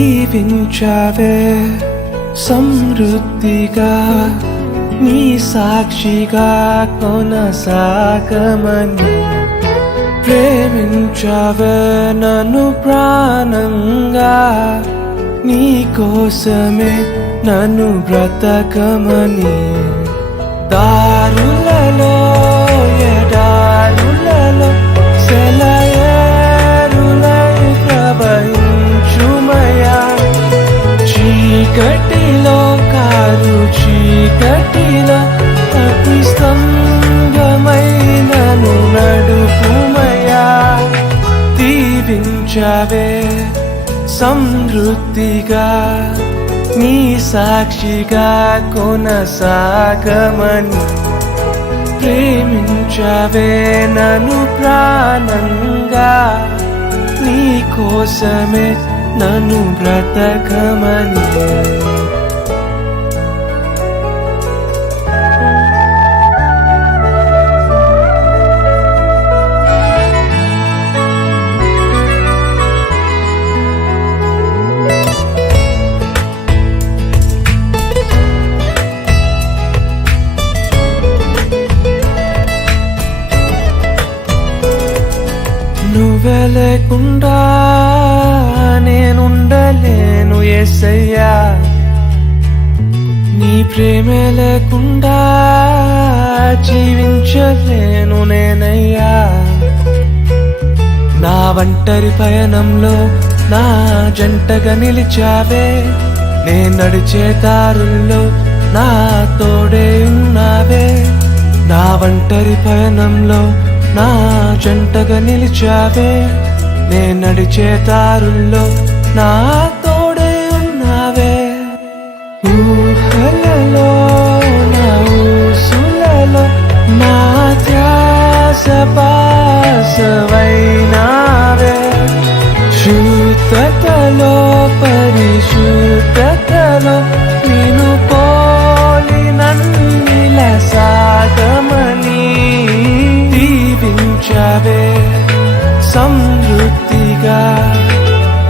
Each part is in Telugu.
దీవించావే సమృద్ధిగా నీ సాక్షిగా కొనసాగమని ప్రేమించావే నన్ను ప్రాణంగా నీ కోసమే నన్ను బ్రతకమని దారులలో ఎడారులలో సెలయేరులై ప్రవహించుమయా చీకటిలో కారు చీకటిలో అగ్ని స్తంభమైనను నడుపుమయా దీవించావే సమృద్ధిగా నీ సాక్షిగా కొనసాగమని ప్రేమించావే నన్ను ప్రాణంగా నీ కోసమే నన్ను బ్రతకమని నువ్వే లేకుండా నేనుండలేను యేసయ్యా నీ ప్రేమే లేకుండా జీవించలేను నేనయ్యా నా ఒంటరి పయనంలో నా జంటగా నిలిచావే నే నడిచే దారుల్లో నా తోడే ఉన్నావే నా ఒంటరి పయనంలో నా జంటగా నిలిచావే నే నడిచే దారుల్లో నా తోడే ఉన్నావే ఊహలలో నా ఊసులలో నా ధ్యాస బాసవైనావే శుద్ధతలో పరిశుద్ధతలో నిన్ను పోలి నన్నిల సాగమని దీవించావే సమృద్ధిగా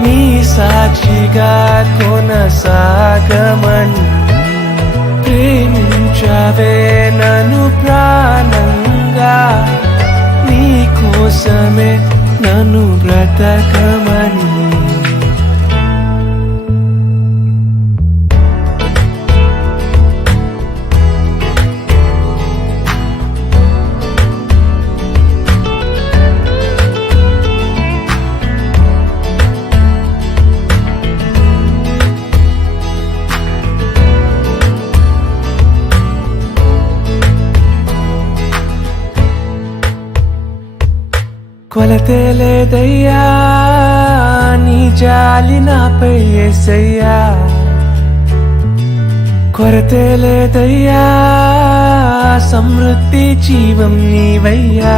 నీ సాక్షిగా కొనసాగమని ప్రేమించావే నన్ను ప్రాణంగా నీ కోసమే నన్ను బ్రతకమని కొలతే లేదయ్యా నీ జాలి నాపై యేసయ్యా కొరతే లేదయ్యా సమృద్ధి జీవం నీవయ్యా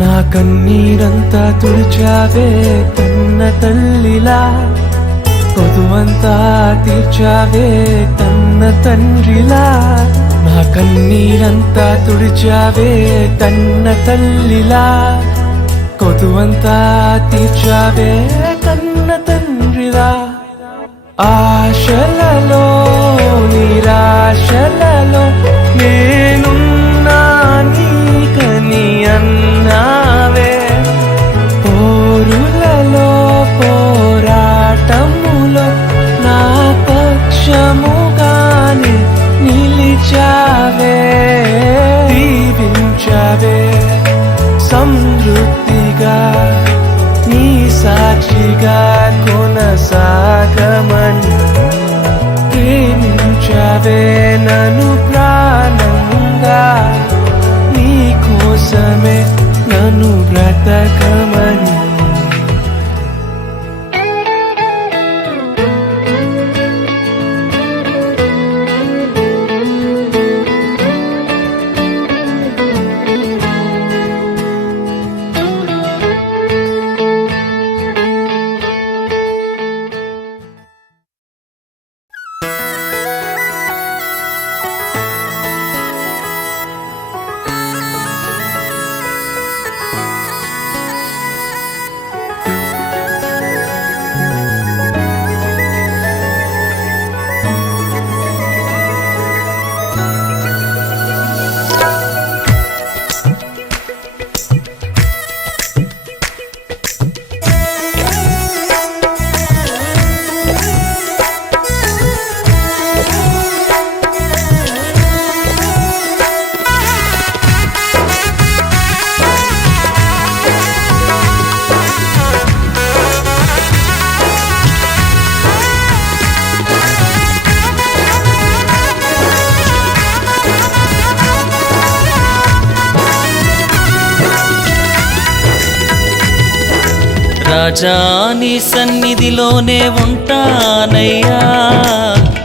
నా కన్నీరంతా తుడిచావే కన్న తల్లిలా కొదువంతా తీర్చావే కన్న తండ్రిలా నా కన్నీరంతా తుడిచావే కన్న తల్లిలా కొదువంతా తీర్చావే కన్న తండ్రిలా ఆశలలో నిరాశలలో నేనున్నా నీకని అన్నావే పోరులలో పోరాటములో నా పక్షముగానే నిలిచావే దీవించావే సమృద్ధిగా నీ సాక్షిగా కొనసాగమని రాజా నీ సన్నిధిలోనే ఉంటానయ్యా,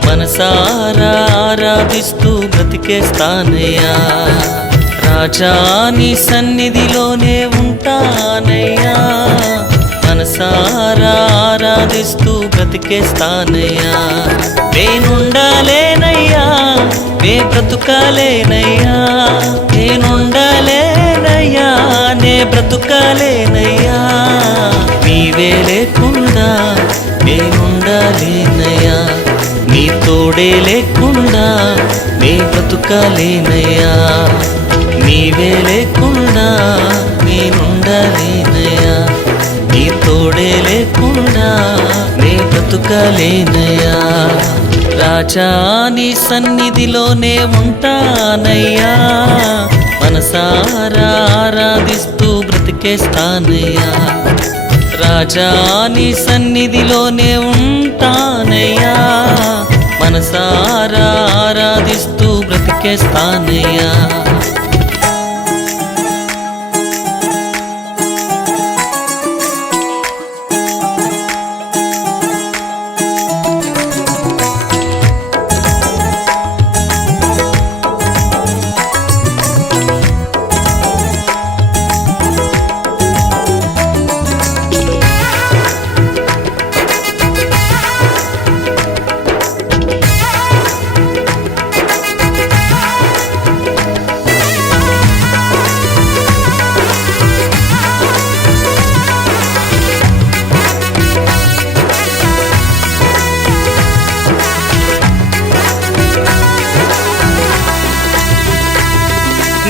మనసారా ఆరాధిస్తూ బ్రతికేస్తానయ్యా. రాజా నీ సన్నిధిలోనే ఉంటానయ్యా, మనసారా ఆరాధిస్తూ బ్రతికేస్తానయ్యా. నేనుండాలేనయ్యా, నే బ్రతుకాలేనయ్యా, నేనుండాలేనయ్యా, నే బ్రతుకాలేనయ్యా. నీవే లేకుండా నేనుండాలేనయ్యా, నీ తోడే లేకుండా నే బ్రతుకాలేనయ్యా. నీవే లేకుండా నేనుండాలేనయ్యా, నీ తోడే లేకుండా నే బ్రతుకాలేనయ్యా. రాజా నీ సన్నిధిలోనే ఉంటానయ్యా, మనసారా ఆరాధిస్తూ బ్రతికేస్తానయ్యా. రాజా నీ సన్నిధిలోనే ఉంటానయ్యా, మనసారా ఆరాధిస్తూ బ్రతికేస్తానయ్యా.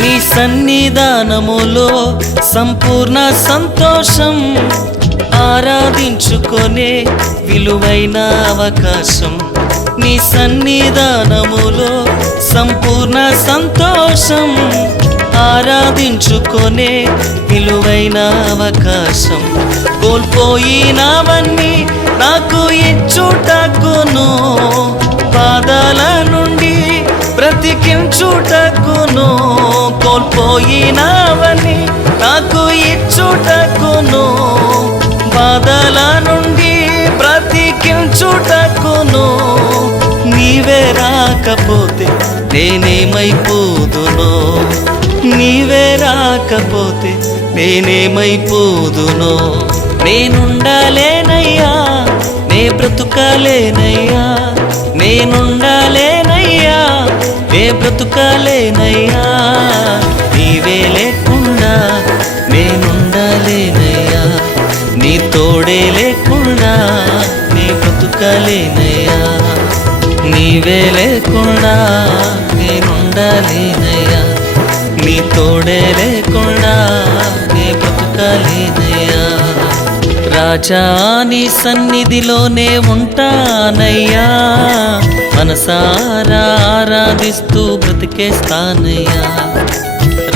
నీ సన్నిధానములో సంపూర్ణ సంతోషం, ఆరాధించుకొనే విలువైన అవకాశం. నీ సన్నిధానములో సంపూర్ణ సంతోషం, ఆరాధించుకొనే విలువైన అవకాశం. కోల్పోయినవన్నీ నాకు ఇచ్చుటకును, బాధల నుండి బ్రతికించుటకును. కోల్పోయినవన్నీ నాకు ఇచ్చుటకును, బాధల నుండి బ్రతికించుటకును. నీవే రాకపోతే నేనేమైపోదునో, నీవే రాకపోతే నేనేమైపోదునో. నేనుండాలేనయ్యా, నే బ్రతుకాలేనయ్యా, నేనుండాలేనయ్యా, నే బ్రతుకాలేనయ్యా. నీవే లేకుండా నేనుండాలేనయ్యా, నీ తోడే లేకుండా నే బ్రతుకాలేనయ్యా. నీవే లేకుండా నేనుండాలేనయ్యా, నీ తోడే లేకుండా నే బ్రతుకాలేనయ్యా. రాజా నీ సన్నిధిలోనే ఉంటానయ్యా, మనసారా ఆరాధిస్తూ బ్రతికేస్తానయ్యా.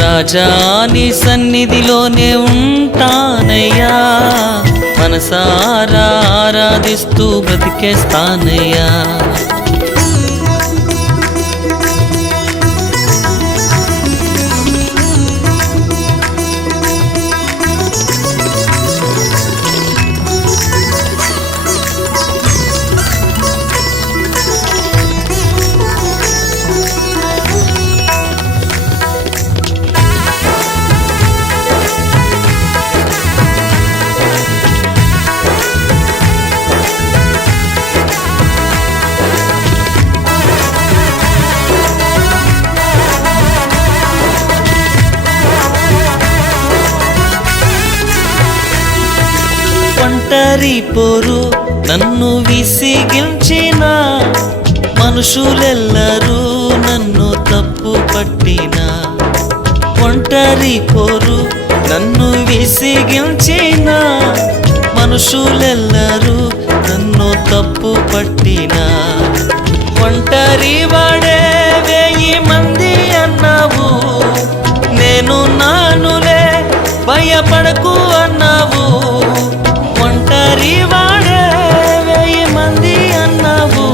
రాజా నీ సన్నిధిలోనే ఉంటానయ్యా, మనసారా ఆరాధిస్తూ బ్రతికేస్తానయ్యా. ఒంటరి పోరు నన్ను విసిగించిన, మనుషులెల్లరూ నన్ను తప్పు పట్టిన. ఒంటరి పోరు నన్ను విసిగించిన, మనుషులెల్లరూ నన్ను తప్పు పట్టిన. ఒంటరి వాడే 1000 మంది అన్నావు, నేను నానులే భయపడకు అన్నావు. ఒంటరి వాడే 1000 మంది అన్నావు,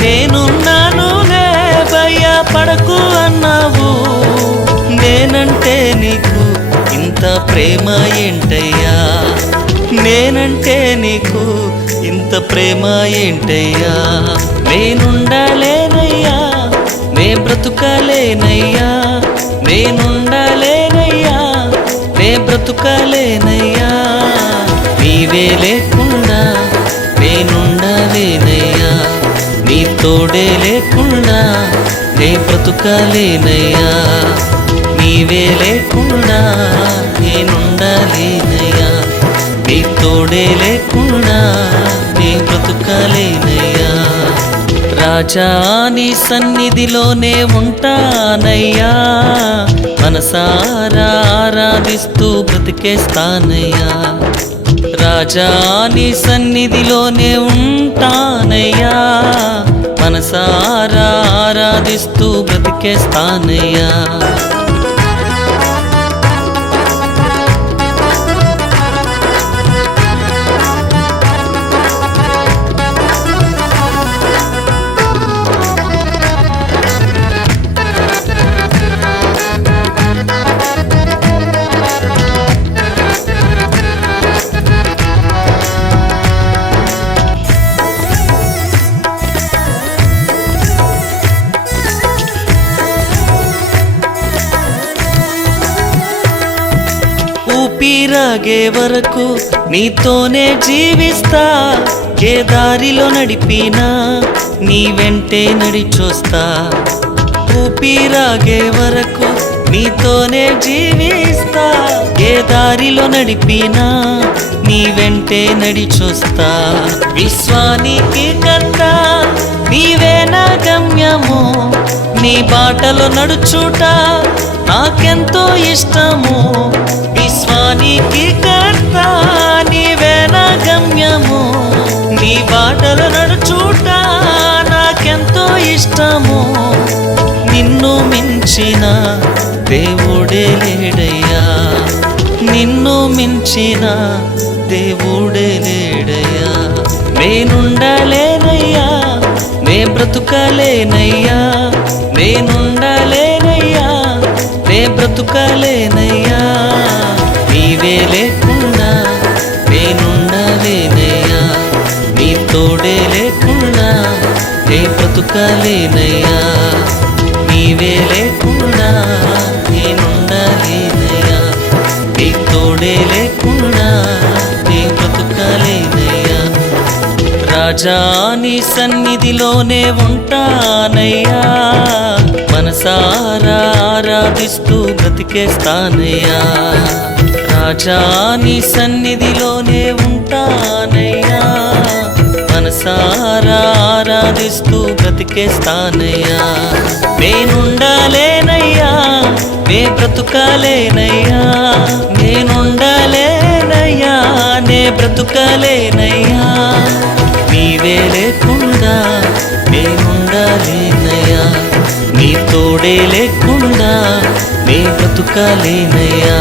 నేనున్నానులే భయపడకు అన్నావు. నేనంటే నీకు ఇంత ప్రేమ ఏంటయ్యా, నేనంటే నీకు ఇంత ప్రేమ ఏంటయ్యా? నేనుండలేనయ్యా, నే బ్రతుకలేనయ్యా, నేనుండలేనయ్యా, నే బ్రతుకలేనయ్యా. నీవే లేకుండా నేనుండలేనయ్యా, నీ తోడే లేకుండా నే బ్రతుకలేనయ్యా. నీవే లేకుండా నేనుండలేనయ్యా, నీ తోడే లేకుండా నే బ్రతుకలేనయ్యా. రాజా నీ సన్నిధిలోనే ఉంటానయ్యా, మనసారా ఆరాధిస్తూ బ్రతికేస్తానయ్యా. రాజా నీ సన్నిధిలోనే ఉంటానయ్యా, మనసారా ఆరాధిస్తూ బ్రతికేస్తానయ్యా. ఊపిరాగే వరకు నీతోనే జీవిస్తా, ఏ దారిలో నడిపినా నీ వెంటే నడిచొస్తా. ఊపిరాగే వరకు నీతోనే జీవిస్తా, ఏ దారిలో నడిపినా నీ వెంటే నడిచొస్తా. విశ్వానికి కర్త నీవే నా గమ్యము, నీ బాటలో నడుచుట నాకెంతో ఇష్టము. విశ్వానికి కర్త నీవే నా గమ్యము, నీ బాటలో నడుచుట నాకెంతో ఇష్టము. నిన్ను మించిన దేవుడే లేడయ్యా, నిన్ను మించిన దేవుడే లేడయ్యా. నేనుండలేనయ్యా, నే బ్రతుకలేనయ్యా, నేనుండలేనయ్యా, నే బ్రతుకలేనయ్యా. నీవే లేకుండా నేనుండలేనయ్యా, నీ తోడే లేకుండా నే బ్రతుకలేనయ్యా. నీవే లేకుండా నేనుండలేనయ్యా, నీ తోడే లేకుండా నే బ్రతుకలేనయ్యా. రాజా నీ సన్నిధిలోనే ఉంటానయ్యా, మనసారా ఆరాధిస్తూ బ్రతికేస్తానయ్యా. రాజా నీ సన్నిధిలోనే ఉంటానయ్యా, మనసారా ఆరాధిస్తూ బ్రతికేస్తానయ్యా. నేనుండలేనయ్యా, నే బ్రతుకలేనయ్యా, నేనుండలేనయ్యా, నే బ్రతుకలేనయ్యా. నీవే లేకుండా నేనుండలేనయ్యా, నీ తోడే లేకుండా నే బ్రతుకలేనయ్యా.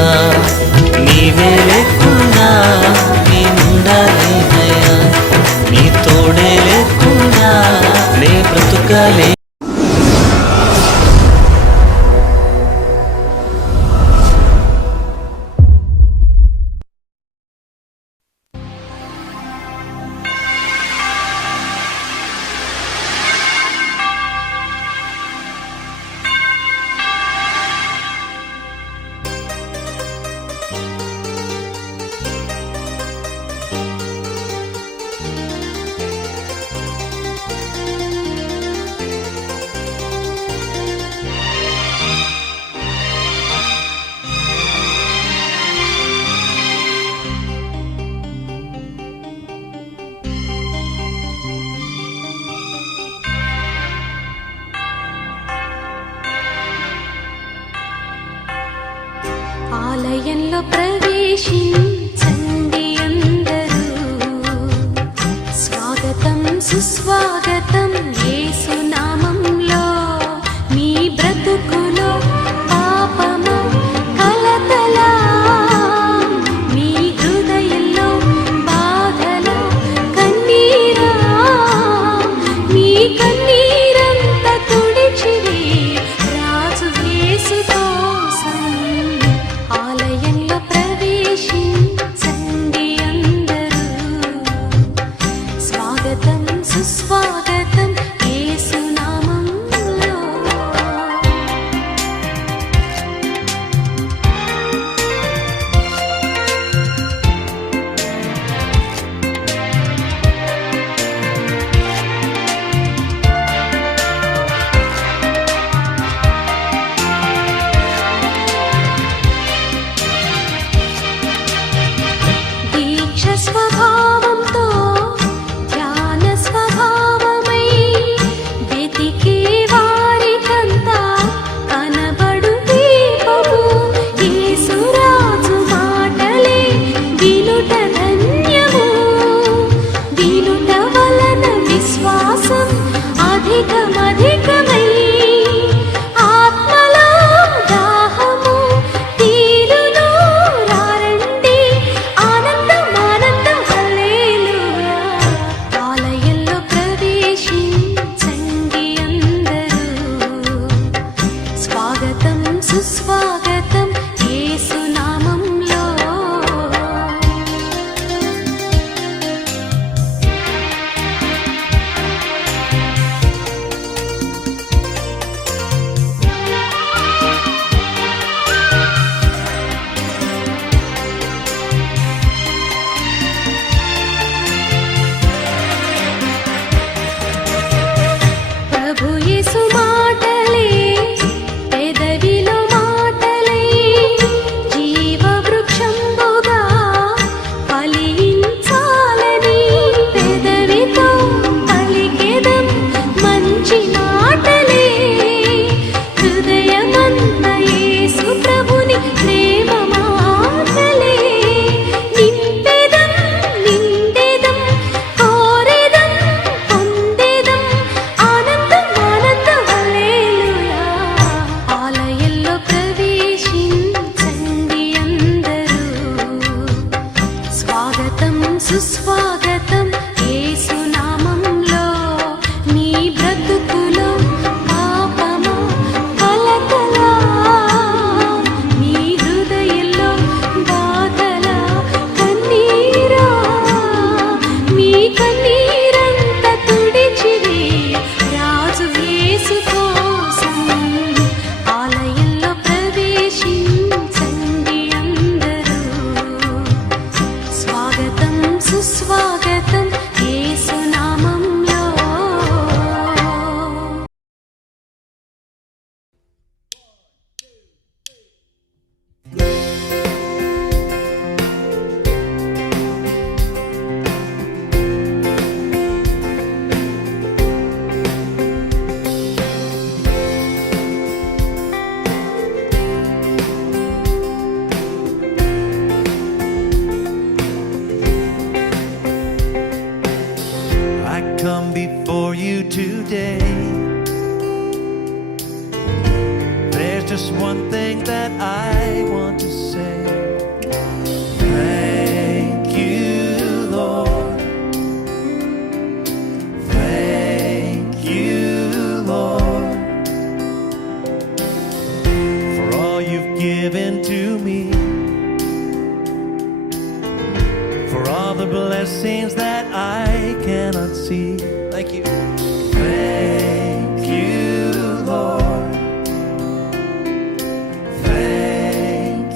నీవే లేకుండా నేనుండలేనయ్యా, నీ తోడే లేకుండా నే బ్రతుకలే. సుస్వాగతం యేసునామంలో. దీక్ష స్వభావంతో ధ్యాన స్వభావమై వెతికే వారికంతా కనబడు దీపము యేసురాజు మాటలే వినుట ధన్యము. వినుట వలన విశ్వాసం అధికమధికమై ఆత్మలో దాహము తీరును. రారండి ఆనందం ఆనందం హల్లెలూయా. ఆలయంలో ప్రవేశించండి అందరూ. స్వాగతం సుస్వాగతం యేసునామంలో. ప్రభు యేసు మాటలే పెదవిలో మాటలై జీవ వృక్షంబుగా ఫలించాలని పెదవితో పలికెదం మంచి మాటలే. హృదయమంత యేసు ప్రభుని ప్రేమ మాటలే. నింపెదం నిండెదం కోరెదం పొందెదం ఆనందం ఆనందం హల్లెలూయా. ఆలయంలో ప్రవేశించండి అందరూ. స్వాగతం సుస్వాగతం యేసునామంలో. నీ బ్రతుకులో పాపమా కలకలా, నీ హృదయంలో బాధలా కన్నీరా. మీ కన్నీరంత తుడిచివే రాజు యేసు కోసం. ఆలయంలో ప్రవేశించండి అందరూ. స్వాగతం సుస్వాగతం యేసునామంలో. I come before you today. There's just one thing that I want to say. Thank you, Lord. Thank you, Lord, for all you've given to me, for all the blessings that I cannot see. Thank you. Thank you, Lord. Thank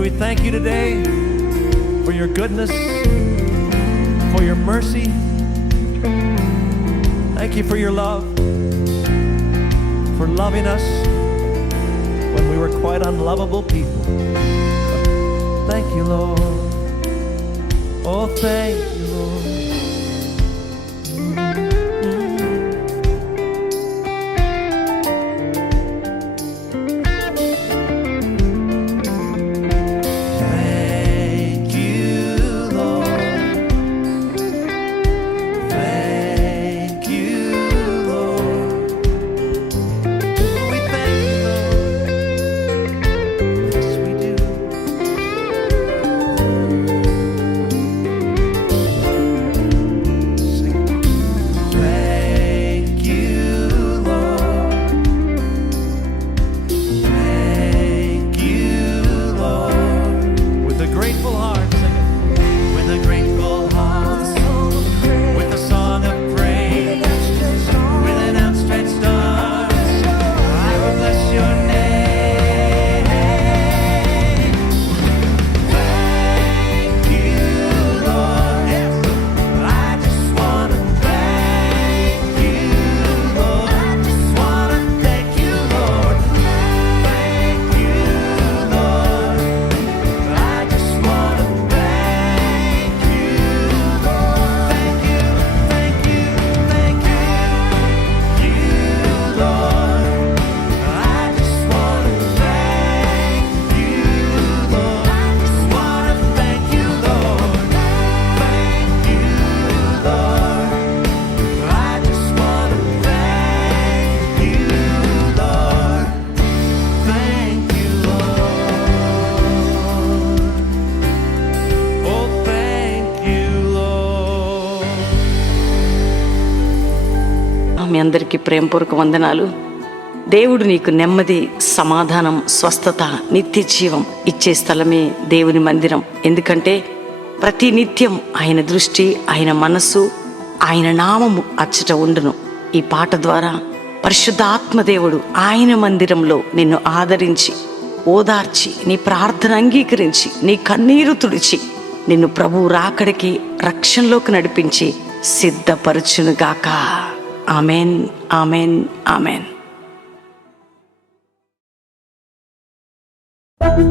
we thank you today for your goodness, for your mercy. Thank you for your love, for loving us when we were quite unlovable people. Thank you, Lord. Oh, thank you, Lord. Thank you, Lord. Thank you, Lord. We thank you, Lord. Yes, we do. Sing. Thank you, Lord. Thank you, Lord. With a grateful heart, sing it. With a grateful heart, with a song of praise, with an outstretched arm, I will bless your name. Thank you, Lord. Yes, I just want to thank you, Lord. I just want to thank you, Lord. Thank you, Lord. I just want to thank you, Lord. Thank you, thank you, thank you, Lord. I just want to thank you, Lord. I just want to thank you, Lord. Thank you, Lord. I just want to thank you, Lord. Thank you, Lord. Oh, thank you, Lord. మీ అందరికీ ప్రేమపూర్వక వందనాలు. దేవుడు నీకు నెమ్మది, సమాధానం, స్వస్థత, నిత్య జీవం ఇచ్చే స్థలమే దేవుని మందిరం. ఎందుకంటే ప్రతి నిత్యం ఆయన దృష్టి, ఆయన మనస్సు, ఆయన నామము అచ్చట ఉండును. ఈ పాట ద్వారా పరిశుద్ధాత్మదేవుడు ఆయన మందిరంలో నిన్ను ఆదరించి, ఓదార్చి, నీ ప్రార్థన అంగీకరించి, నీ కన్నీరు తుడిచి, నిన్ను ప్రభువు రాకడికి, రక్షణలోకి నడిపించి సిద్ధపరచునుగాక. Amen, amen, amen. Thank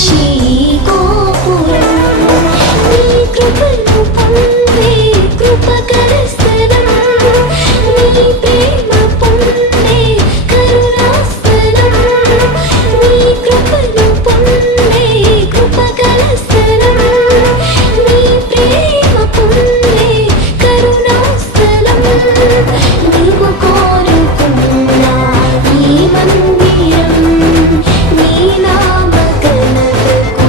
మంచి గోపురం నీ కృపను పొందే కృపగల స్థలం నీ ప్రేమ పొందే కరుణాస్థలం నీ కృపను పొందే కృపగల స్థలం నీ ప్రేమ పొందే కరుణాస్థలం నీవు కోరుకున్నా ఈ మందిరం నీ నామ ఘనతకు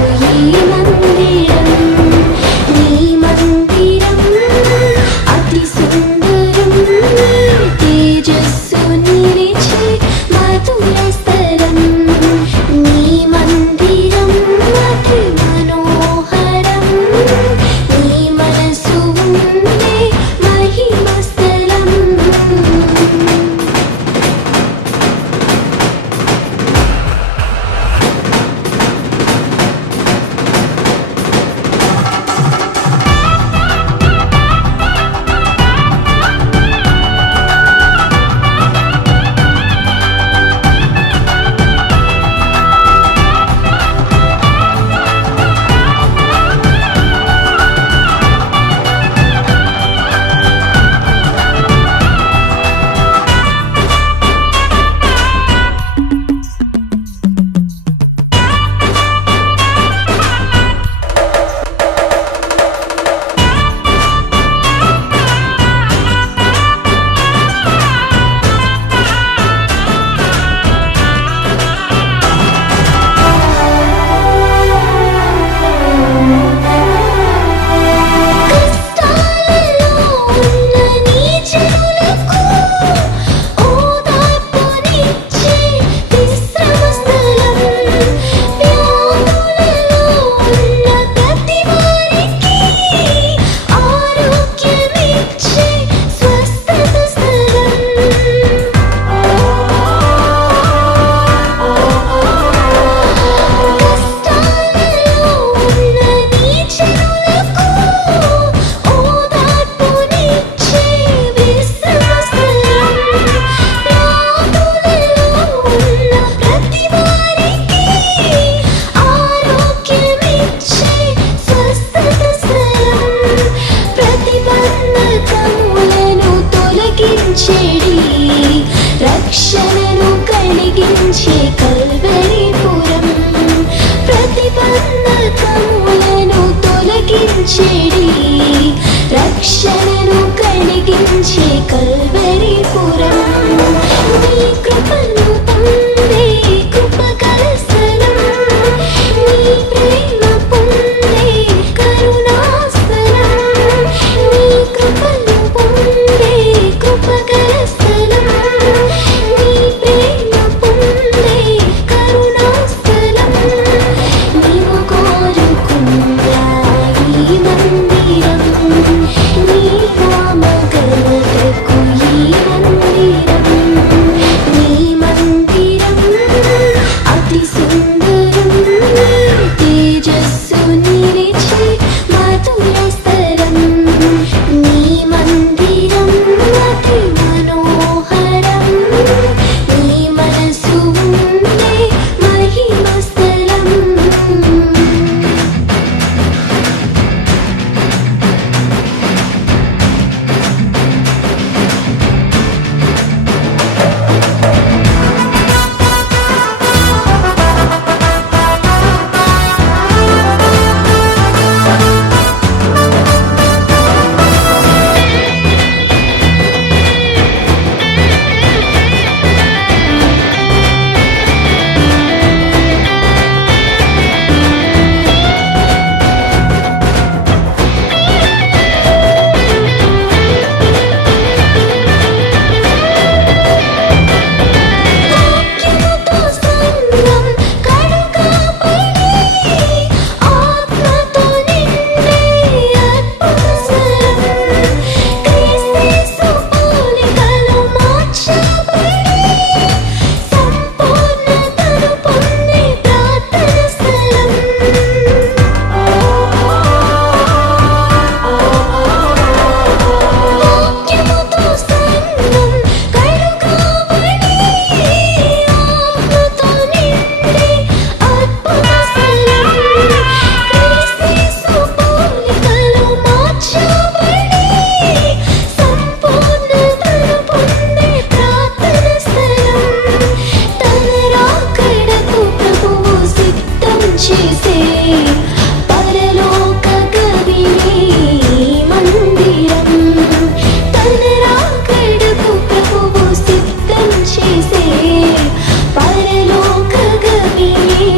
పరలోక గవియే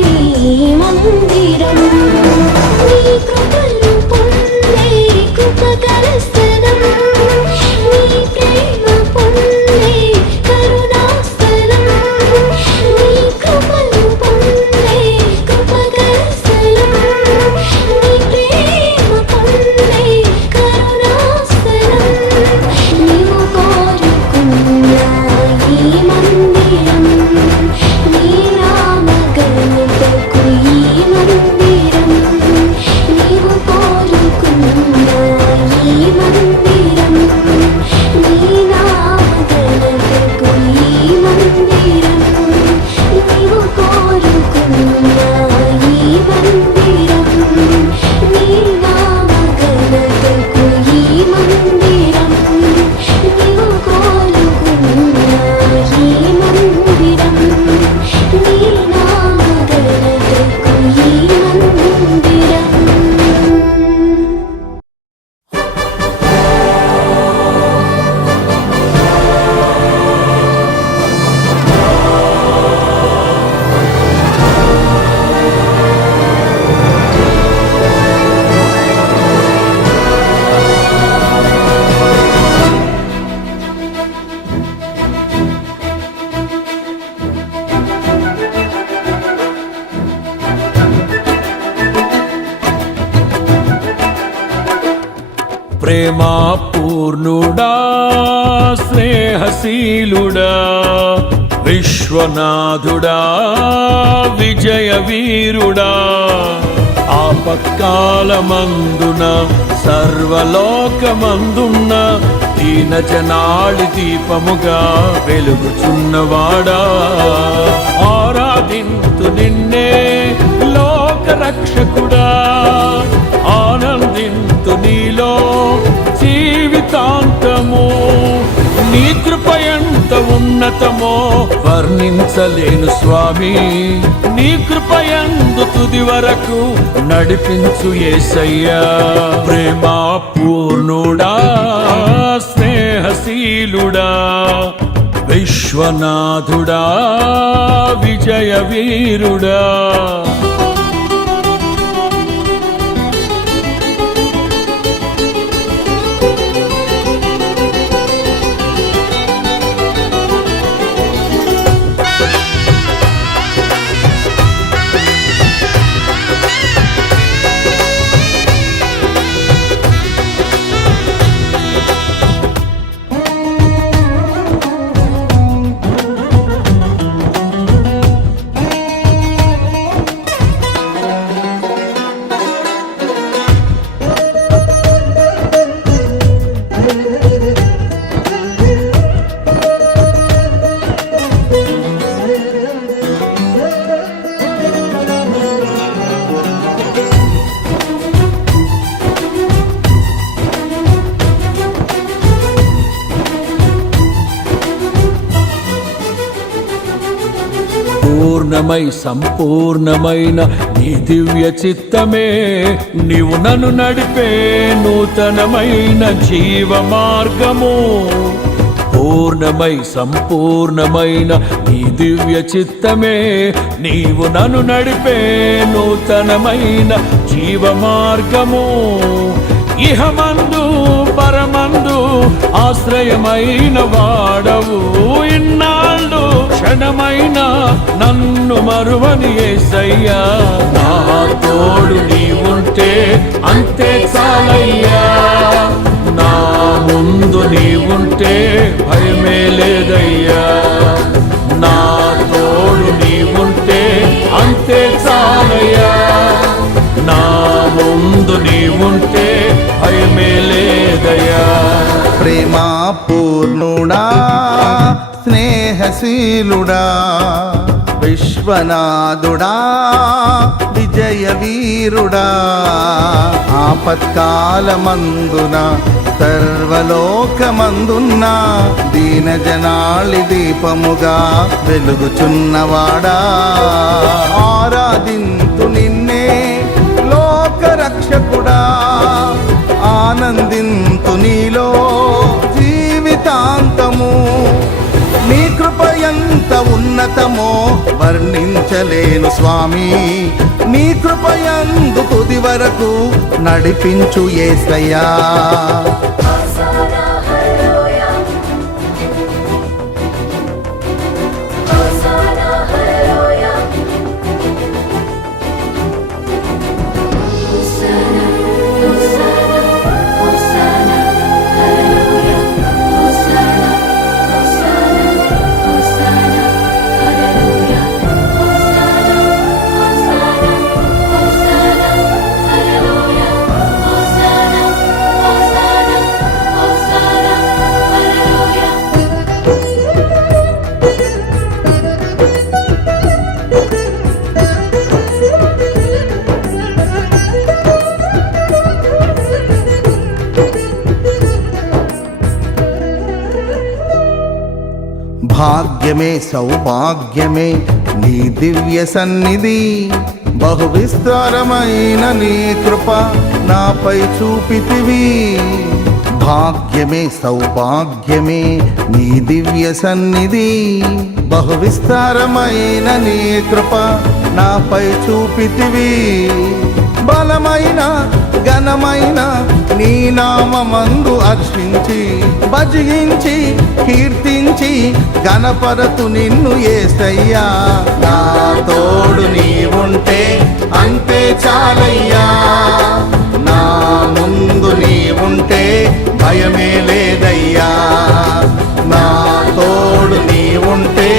నీ మందిరం. నీ కృపను పొందే కృపకరస్థలం, నీ ప్రేమ పొందే కరుణాస్థలం. నీ కృపను పొందే కృపకరస్థలం, నీ ప్రేమ పొందే కరుణాస్థలం. నీవు కోరుకున్న ఈ మందిరం, నీ నామ ఘనతకు ఈ మందిరం. నీవు కోరుకున్న ఈ మందిరం, నీ నామ ఘనతకు ఈ మందిరం. నీవు కోరుకున్న ఈ మందిరం, నీ నామ ఘనతకు ఈ మందిరం. నీవు కోరుకున్న ఈ మందిరం, నీ నామ ఘనతకు ఈ మందిరం. ప్రేమా పూర్ణుడా స్నేహశీలుడా విశ్వనాథుడా విజయ వీరుడా ఆపత్కాలమందున సర్వలోకమందున్న దీన జనాళి దీపముగా వెలుగుచున్నవాడా ఆరాధింతు నిన్నే లోక రక్షకుడా ఆనందింతు నీలో జీవితాంతము నీ కృప ఎంత ఉన్నతమో వర్ణించలేను స్వామి నీ కృప ఎందు తుది వరకు నడిపించు యేసయ్యా ప్రేమా పూర్ణుడా స్నేహశీలుడా విశ్వనాథుడా విజయ వీరుడా పూర్ణమై సంపూర్ణమైన నీ దివ్య చిత్తమే నీవు నన్ను నడిపే నూతనమైన జీవ మార్గము పూర్ణమై సంపూర్ణమైన నీ దివ్య చిత్తమే నీవు నన్ను నడిపే నూతనమైన జీవ మార్గము ఇహమందు పరమందు ఆశ్రయమైన వాడవు ఇన్నాళ్ళు క్షణమైన నన్ను మరువని యేసయ్యా నా తోడు నీవుంటే అంతే చాలయ్యా నా ముందు నీవుంటే భయమే లేదయ్యా నా తోడు నీవుంటే అంతే చాలయ్యా నా ముందు నీవుంటే భయమే లేదయ్యా ప్రేమా పూర్ణుడా స్నేహశీలుడా విశ్వనాథుడా విజయ వీరుడా ఆపత్కాలమందున సర్వలోకమందున్న దీన జనాళి దీపముగా వెలుగుచున్నవాడా ఆరాధింతు నిన్నే లోక రక్షకుడా ఆనందింతు నీలో జీవితాంతము నీ కృప ఎంత ఉన్నతమో వర్ణించలేను స్వామి, నీ కృప యందు తుది వరకు నడిపించు యేసయ్యా. భాగ్యమే సౌభాగ్యమే నీ దివ్య సన్నిధి, బహు విస్తారమైన నీ కృప నాపై చూపితివి. భాగ్యమే సౌభాగ్యమే నీ దివ్య సన్నిధి, బహు విస్తారమైన నీ కృప నాపై చూపితివి. బలమైన ఘనమైన నీ నామమందు హర్షించి భజించి కీర్తించి గణపరతు నిన్ను యేసయ్యా. నా తోడు నీవుంటే అంతే చాలయ్యా, నా ముందు నీవుంటే భయమే లేదయ్యా. నా తోడు నీవుంటే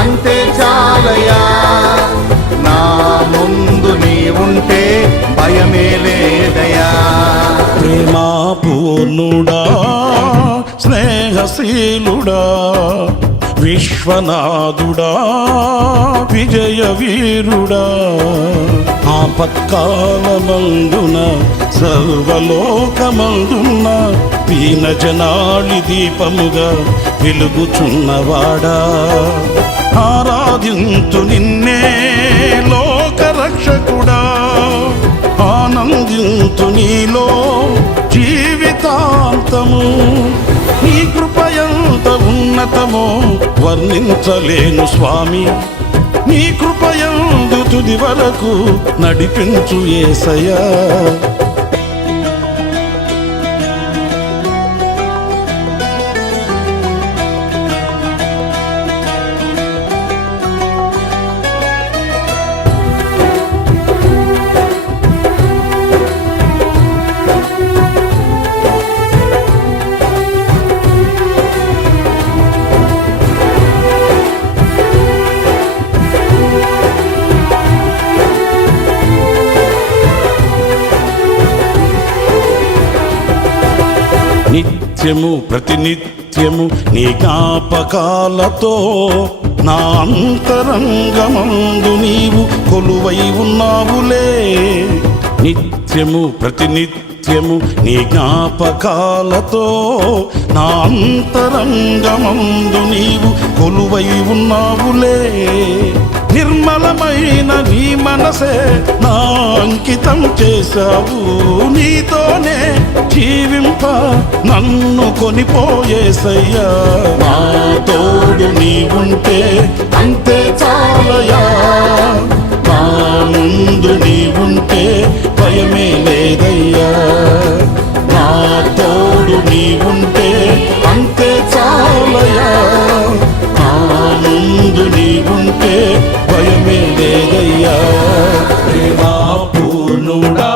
అంతే చాలయ్యా, నా ముందు నీవుంటే భయమే లేదయ్యా. ప్రేమా పూర్ణుడా స్నేహశీలుడా విశ్వనాథుడా విజయ వీరుడా, ఆపత్కాలమందున సర్వలోకమందున్న దీన జనాళి దీపముగా వెలుగుచున్నవాడా, ఆరాధింతు నిన్నే లోకరక్షకుడా, ఆనందింతు నీలో జీవితాంతము. నీ కృప ఎంత ఉన్నతమో వర్ణించలేను స్వామి, నీ కృప యందు తుది వరకు నడిపించు యేసయ్యా. నిత్యము ప్రతినిత్యము నీ జ్ఞాపకాలతో నా అంతరంగమందు నీవు కొలువై ఉన్నావులే. నిత్యము ప్రతినిత్యము నీ జ్ఞాపకాలతో నా అంతరంగమందు నీవు కొలువై ఉన్నావులే. నిర్మలమైన నీ మనసే నా అంకితం చేశావు, నీతోనే జీవింప నన్ను కొనిపోయేసయ్యా. నా తోడు నీవుంటే అంతే చాలయా, నా ముందు నీవుంటే భయమే లేదయ్యా. నా తోడు నీవుంటే అంతే చాలయా, నా ముందు నీవుంటే భయమే లేదయ్యా. ప్రేమా పూర్ణుడా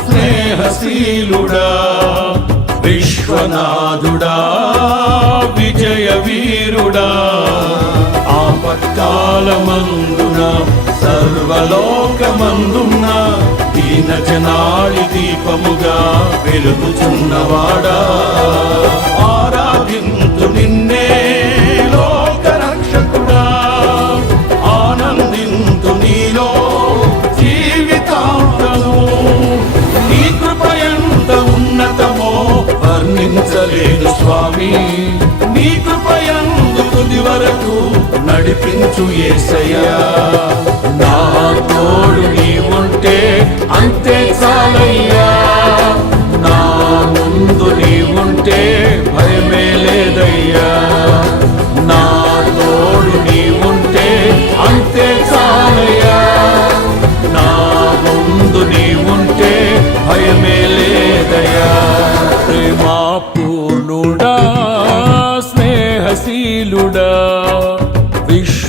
స్నేహశీలుడా విశ్వనాథుడా విజయ వీరుడా, ఆపత్కాలమందున సర్వలోకమందున్న దీన జనాళి దీపముగా వెలుగుచున్నవాడా, ఆరాధింతు నిన్నే లోకరక్షకుడా, ఆనందింతు నీలో జీవితాంతము. నీ కృప ఎంత ఉన్నతమో వర్ణించలేను స్వామి, నీ కృప యందు తుది వరకు నడిపించు యేసయ్యా. నా తోడు నీవుంటే అంతే చాలయ్యా, నా ముందు నీవుంటే భయమే లేదయ్యా. నా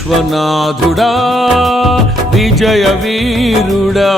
విశ్వనాథుడా విజయ వీరుడా.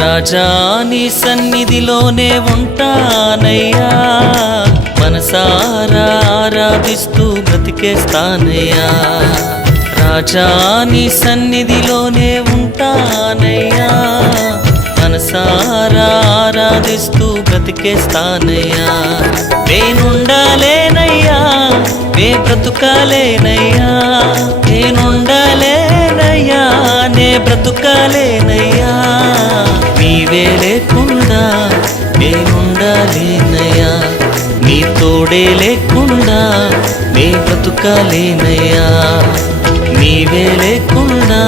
రాజా నీ సన్నిధిలోనే ఉంటానయ్యా, మనసారా ఆరాధిస్తూ బ్రతికేస్తానయ్యా. రాజా నీ సన్నిధిలోనే ఉంటానయ్యా, మనసారా ఆరాధిస్తూ బ్రతికేస్తానయ్యా. నేనుండాలేనయ్యా, నే బ్రతుకాలేనయ్యా, నేనుండాలే లేనయ్యా నే బ్రతుకలేనయ్యా నీవే లేకుండా నేనుండలేనయ్యా నీ తోడే లేకుండా నే బ్రతుకలేనయ్యా నీవే లేకుండా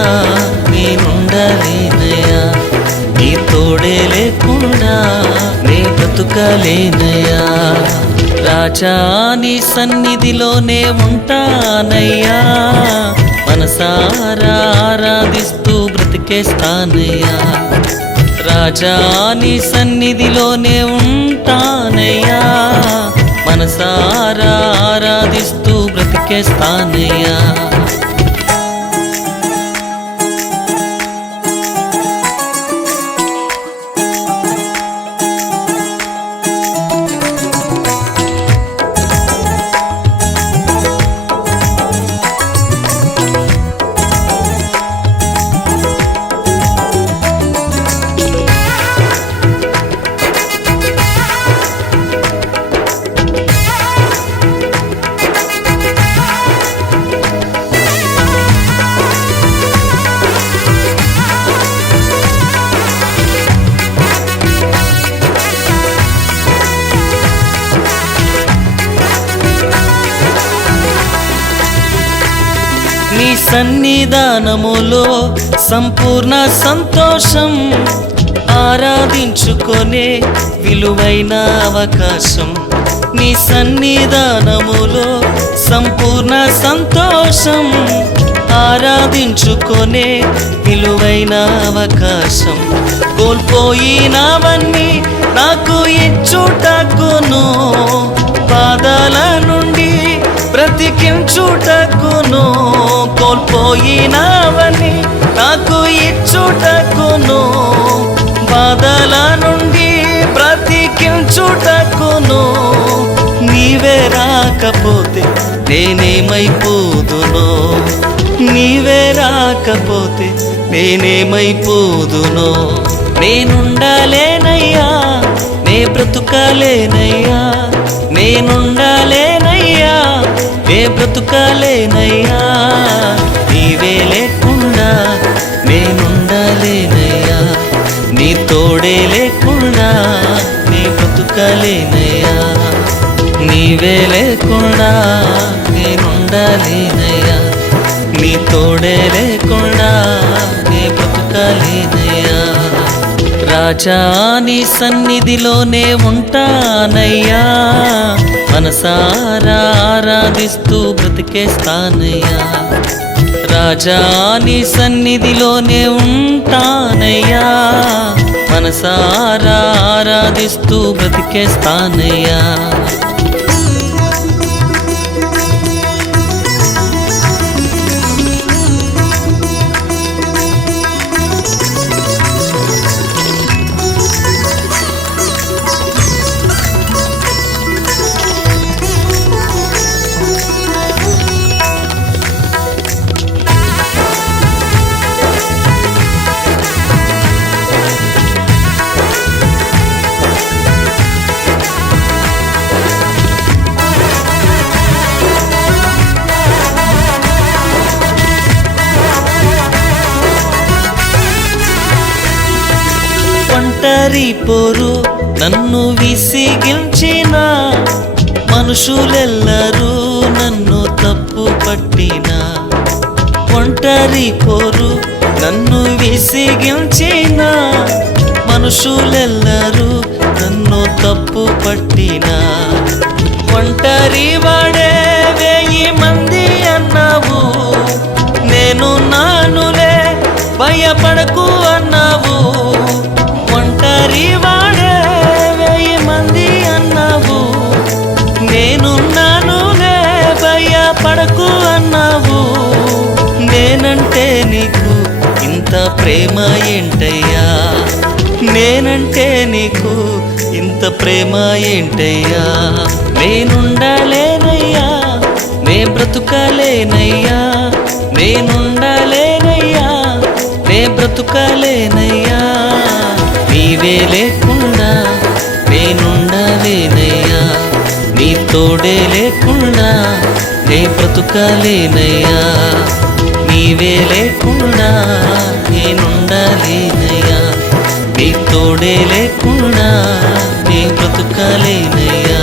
నేనుండలేనయ్యా నీ తోడే లేకుండా నే బ్రతుకలేనయ్యా రాజా నీ సన్నిధిలోనే ఉంటానయ్యా మనసారా ఆరాధిస్తూ బ్రతికేస్తానయ్యా రాజా నీ సన్నిధిలోనే ఉంటానయ్యా మనసారా ఆరాధిస్తూ బ్రతికేస్తానయ్యా నీ సన్నిధానములో సంపూర్ణ సంతోషం ఆరాధించుకొనే విలువైన అవకాశం నీ సన్నిధానములో సంపూర్ణ సంతోషం ఆరాధించుకొనే విలువైన అవకాశం కోల్పోయినవన్నీ నాకు ఇచ్చుటకును బాధల నుండి బ్రతికించుటకును కోల్పోయినవన్నీ నాకు ఇచ్చుటకును బాధల నుండి బ్రతికించుటకును నీవే రాకపోతే నేనేమైపోదునో నీవే రాకపోతే నేనేమైపోదునో నేనుండలేనయ్యా నే బ్రతుకలేనయ్యా నేనుండలేనయ్యా నే బ్రతుకలేనయ్యా నీవే లేకుండా నేనుండలేనయ్యా నీ తోడే లేకుండా నీ బ్రతుకలేనయ్యా నీవే లేకుండా నేనుండలేనయ్యా నీ తోడే లేకుండా నీ బ్రతుకలేనయ్యా రాజా నీ సన్నిధిలోనే ఉంటానయ్యా మనసారా ఆరాధిస్తూ బ్రతికేస్తానయ్యా రాజా నీ సన్నిధిలోనే ఉంటానయ్యా మనసారా ఆరాధిస్తూ బ్రతికేస్తానయ్యా ఒంటరి పోరు నన్ను విసిగించిన మనుషులెల్లరూ నన్ను తప్పు పట్టిన ఒంటరి పోరు నన్ను విసిగించిన మనుషులెల్లరూ నన్ను తప్పు పట్టిన ఒంటరి వాడే 1000 మంది అన్నావు నేను నానులే భయపడకు అన్నావు ఒంటరి వాడే 1000 మంది అన్నావు నేనున్నానులే భయపడకు అన్నావు నేనంటే నీకు ఇంత ప్రేమ ఏంటయ్యా నేనంటే నీకు ఇంత ప్రేమ ఏంటయ్యా నేనుండలేనయ్యా నే బ్రతుకలేనయ్యా నేనుండలేనయ్యా నే బ్రతుకలేనయ్యా నీవే లేకుండా నేనుండలేనయ్యా నీ తోడే లేకుండా నే బ్రతుకలేనయ్యా నీవే లేకుండా నేనుండలేనయ్యా, నీ తోడే లేకుండా నే బ్రతుకలేనయ్యా.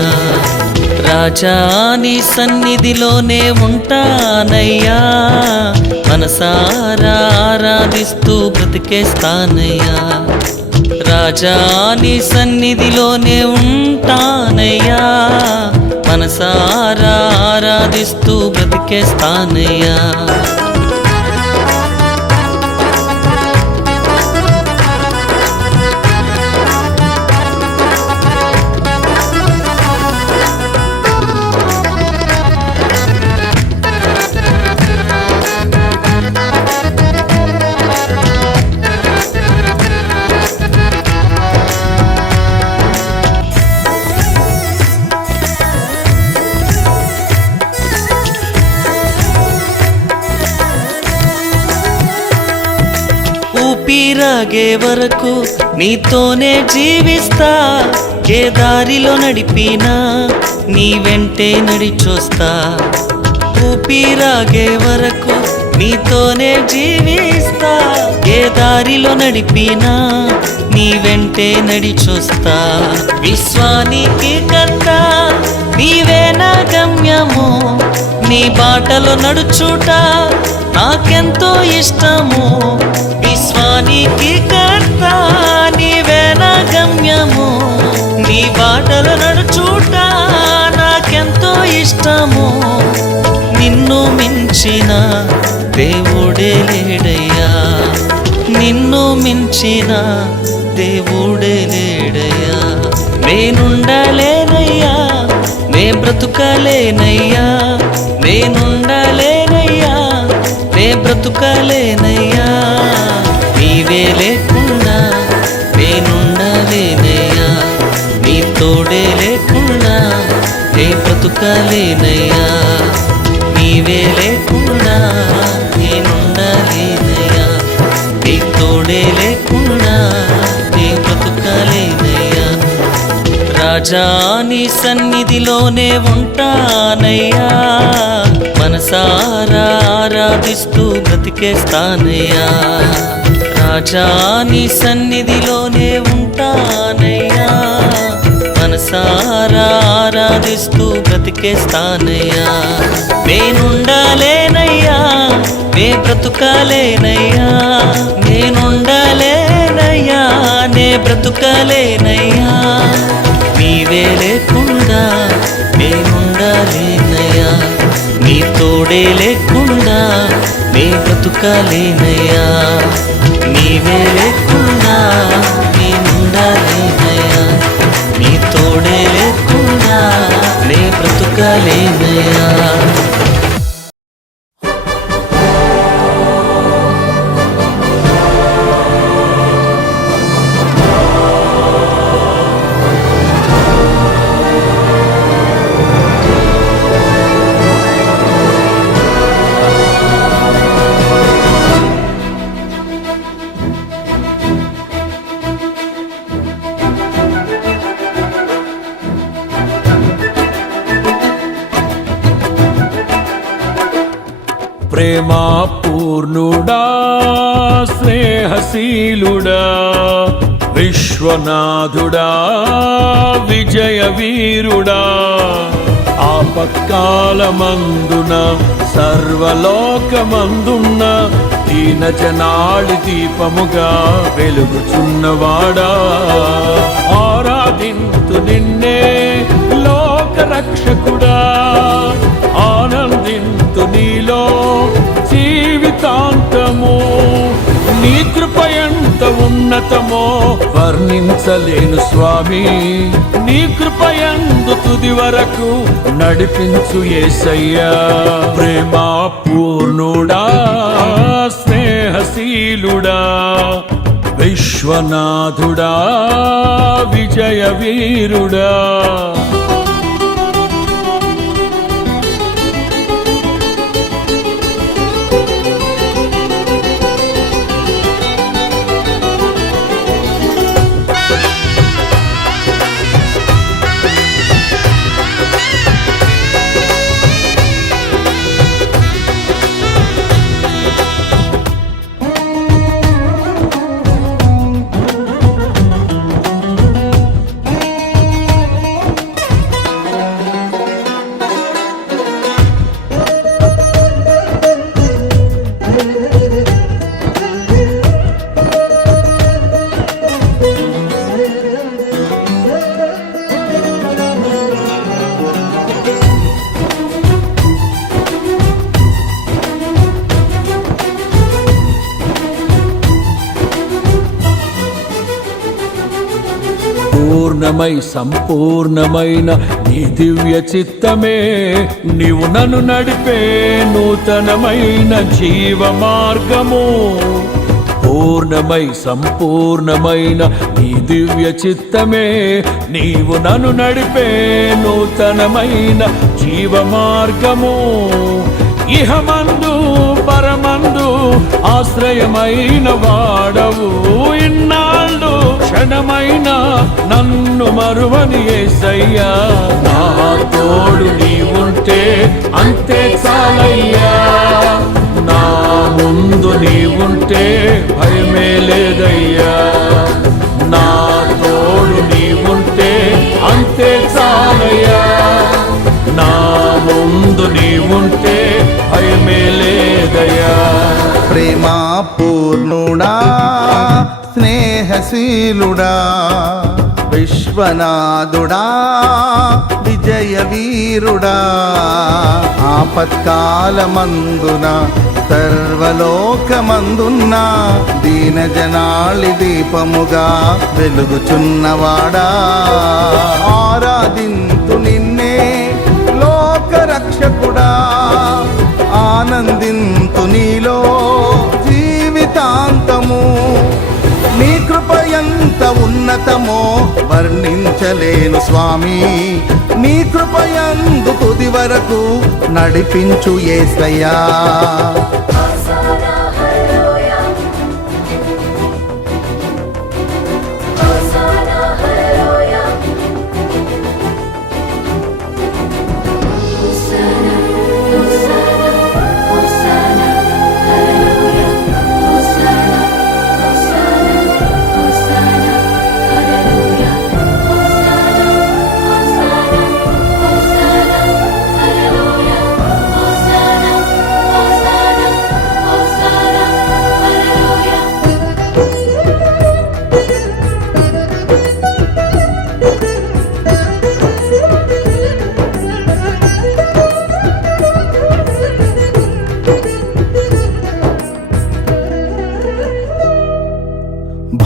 రాజా నీ సన్నిధిలోనే ఉంటానయ్యా, మనసారా ఆరాధిస్తూ బ్రతికేస్తానయ్యా. రాజా నీ సన్నిధిలోనే ఉంటానయ్యా, మనసారా ఆరాధిస్తూ బ్రతికేస్తానయ్యా. ఊపిరాగే వరకు నీతోనే జీవిస్తా, ఏ దారిలో నడిపినా నీ వెంటే నడిచొస్తా. ఊపిరాగే వరకు నీతోనే జీవిస్తా, ఏ దారిలో నడిపినా నీ వెంటే నడిచొస్తా. విశ్వానికి కర్త నీవే నా గమ్యము, నీ బాటలో నడుచుట నాకెంతో ఇష్టము. విశ్వానికి కర్త నీవే నా గమ్యము, నీ బాటలో నడుచుట నాకెంతో ఇష్టము. నిన్ను మించిన దేవుడే లేడయ్యా, నిన్ను మించిన దేవుడే లేడయ్యా. నేనుండలేనయ్యా, నే బ్రతుకలేనయ్యా, నేనుండలేనయ్యా, నే బ్రతుకలేనయ్యా. నీవే లేకుండా నేనుండలేనయ్యా, నీ తోడే లేకుండా నే బ్రతుకలేనయ్యా. నీవే లేకుండా నేనుండలేనయ్యా, నీ తోడే లేకుండా నే బ్రతుకలేనయ్యా. రాజా నీ సన్నిధిలోనే ఉంటానయ్యా, మనసారా ఆరాధిస్తూ బ్రతికేస్తానయ్యా. రాజా నీ సన్నిధిలోనే ఉంటానయ్యా, మనసారా ఆరాధిస్తూ బ్రతికేస్తానయ్యా. నేనుండలేనయ్యా, నే బ్రతుకలేనయ్యా, నేనుండలేనయ్యా, నే బ్రతుకలేనయ్యా. నీవే లేకుండా నేనుండలేనయ్యా, నీ తోడే లేకుండా నే బ్రతుకలేనయ్యా. నీవే లేకుండా నేనుండలేనయ్యా, నీ తోడే లేకుండా నే బ్రతుకలేనయ్యా. ప్రేమా పూర్ణుడా స్నేహశీలుడా విశ్వనాథుడా విజయ వీరుడా, ఆపత్కాలమందున సర్వలోకమందున్న దీన జనాళి దీపముగా వెలుగుచున్నవాడా. ఆరాధింతు నిన్నే లోక రక్షకుడా, ఆనందింతు నీలో జీవితాంతము. నీ కృప ఎంత ఉన్నతమో వర్ణించలేను స్వామి, నీ కృప యందు తుది వరకు నడిపించు యేసయ్యా. ప్రేమా పూర్ణుడా స్నేహశీలుడా విశ్వనాథుడా విజయ వీరుడా. పూర్ణమై సంపూర్ణమైన నీ దివ్య చిత్తమే నీవు నన్ను నడిపే నూతనమైన జీవ మార్గము. పూర్ణమై సంపూర్ణమైన నీ దివ్య చిత్తమే నీవు నన్ను నడిపే నూతనమైన జీవ మార్గము. ఇహమందు పరమందు ఆశ్రయమైన వాడవు, ఇన్నాళ్ళు క్షణమైన నన్ను మరువని యేసయ్యా. నా తోడు నీవుంటే అంతే చాలయ్యా, నా ముందు నీవుంటే భయమే లేదయ్యా. నా తోడు నీవుంటే అంతే చాలయ్యా, నా ముందు నీవుంటే భయమే లేదయ్యా. ప్రేమ పూర్ణుడా స్నేహశీలుడా విశ్వనాథుడా విజయ వీరుడా, ఆపత్కాలమందున సర్వలోకమందున్న దీనజనాళి దీపముగా వెలుగుచున్నవాడా. ఆరాధింతు నిన్నే లోకరక్షకుడా, ఆనందింతు నీలో జీవితాంతము. నీ కృప ఎంత ఉన్నతమో వర్ణించలేను స్వామి, నీ కృపయందు తుది వరకు నడిపించు యేసయ్యా.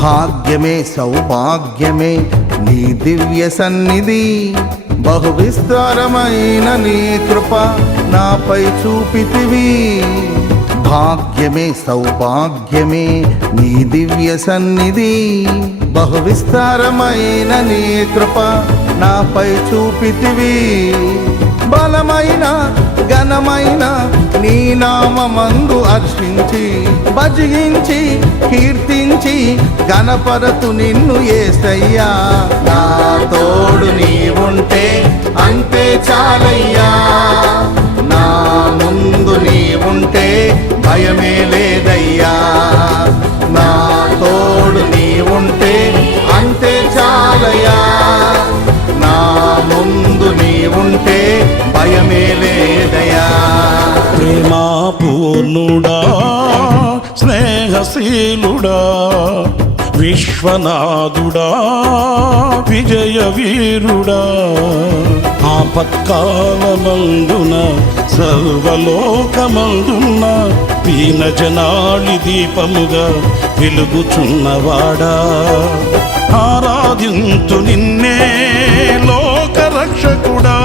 భాగ్యమే సౌభాగ్యమే నీ దివ్య సన్నిధి, బహు విస్తారమైన నీ కృప నాపై చూపితివి. భాగ్యమే సౌభాగ్యమే నీ దివ్య సన్నిధి, బహు విస్తారమైన నీ కృప నాపై చూపితివి. బలమైన ఘనమైన నీ నామమందు అర్చించి భజించి కీర్తించి గణపరతు నిన్ను యేసయ్యా. నా తోడు నీవుంటే అంతే చాలయ్యా, నా ముందు నీవుంటే భయమే లేదయ్యా. నా తోడు నీవుంటే అంతే చాలయ్యా, నా ముందు నీవుంటే భయమే లేదయ్యా. ప్రేమా పూర్ణుడా స్నేహశీలుడా విశ్వనాథుడా విజయ వీరుడా, ఆపత్కాలమందున సర్వలోకమందున్న దీనజనాళి దీపముగా వెలుగుచున్నవాడా. ఆరాధింతు నిన్నే లోకరక్షకుడా,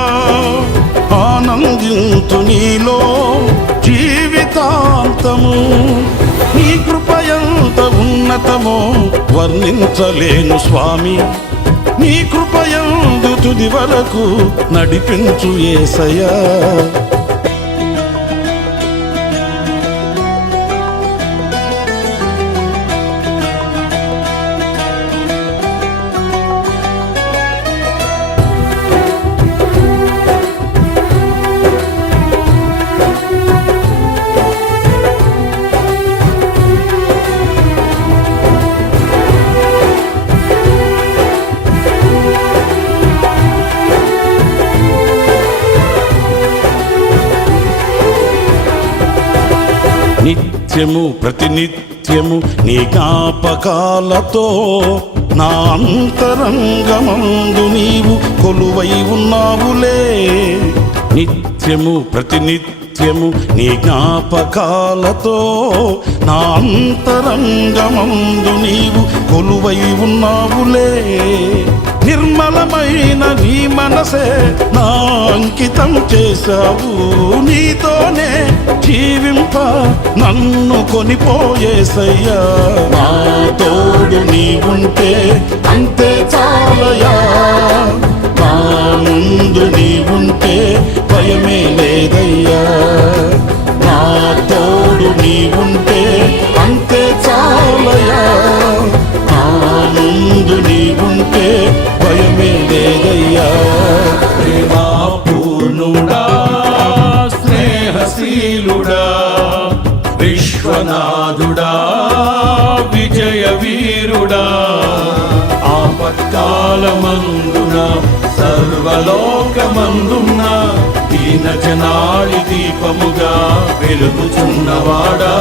ఆనందింతు నీలో జీవితాంతము. నీ కృపయంత ఉన్నతమో వర్ణించలేను స్వామి, నీ కృపయందు తుది వరకు నడిపించు యేసయ్యా. నిత్యము ప్రతినిత్యము నీ జ్ఞాపకాలతో నా అంతరంగమందు నీవు కొలువై ఉన్నావులే. నిత్యము ప్రతినిత్యము నీ జ్ఞాపకాలతో నా అంతరంగమందు నీవు కొలువై ఉన్నావులే. నిర్మలమైన నీ మనసే నా అంకితం చేశావు. నీతోనే జీవింప నన్ను కొనిపోయేసయ్యా. నా తోడు నీ ఉంటే అంతే చాలయా. నా ముందు నీ ఉంటే భయమే లేదయ్యా. నా తోడు నీ ఉంటే అంతే చాలయా. నా ముందు నీ ఉంటే భయమే లేదయ్యా. ప్రేమా పూర్ణుడా, స్నేహశీలుడా, విశ్వనాథుడా, విజయ వీరుడా, ఆపత్కాలమందున సర్వలోకమందున్న దీన జనాళి దీపముగా వెలుగుచున్నవాడా.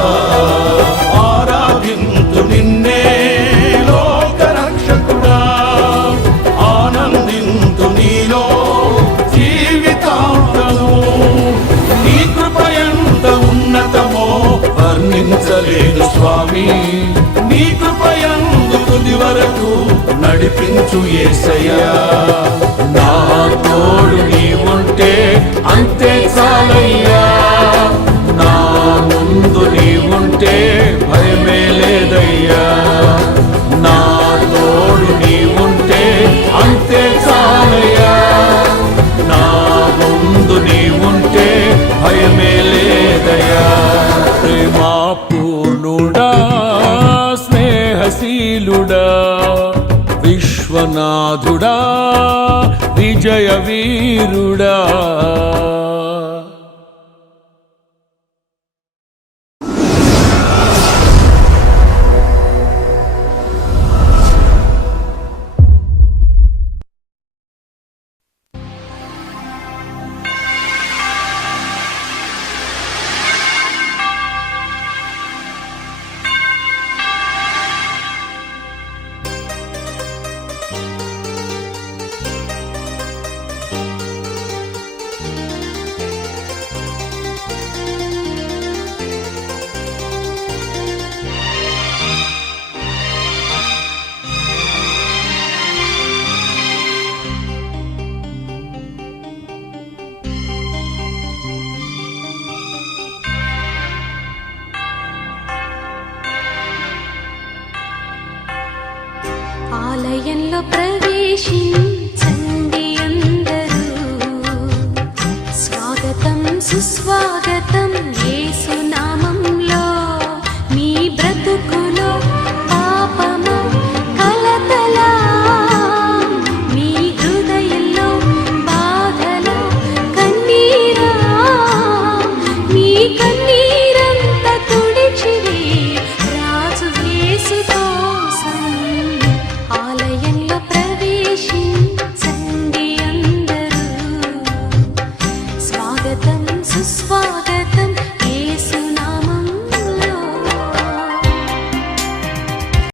ఆరాధింతు నిన్నే లోక రక్షకుడా, ఆనందింతు నీలో జీవితాంతము. నీ కృప ఎంత ఉన్నతమో వర్ణించలేను స్వామి. నీ కృపయందు తుది వరకు నడిపించు యేసయ్యా. నా తోడు నీ ఉంటే అంతే చాలయ్యా. నా ముందు నీ ఉంటే భయమే లేదయ్యా. నా తోడు నీ ఉంటే అంతే చాలయ్యా. నా ముందు నీ ఉంటే భయమే లేదయ్యా. ప్రేమా పూర్ణుడా, స్నేహశీలుడా, విశ్వనాథుడా, విజయ వీరుడా. ఆలయంలో ప్రవేశించండి అందరూ. స్వాగతం సుస్వాగతం యేసు నామంలో. మీ బ్రతుకులో పాపము కలతల, మీ హృదయంలో బాధల కన్నీరా. మీ కన్నీరంతా తుడిచివే రాజు యేసు కోసం. ఆలయంలో ప్రవేశించండి అందరూ. స్వాగతం సుస్వాగతం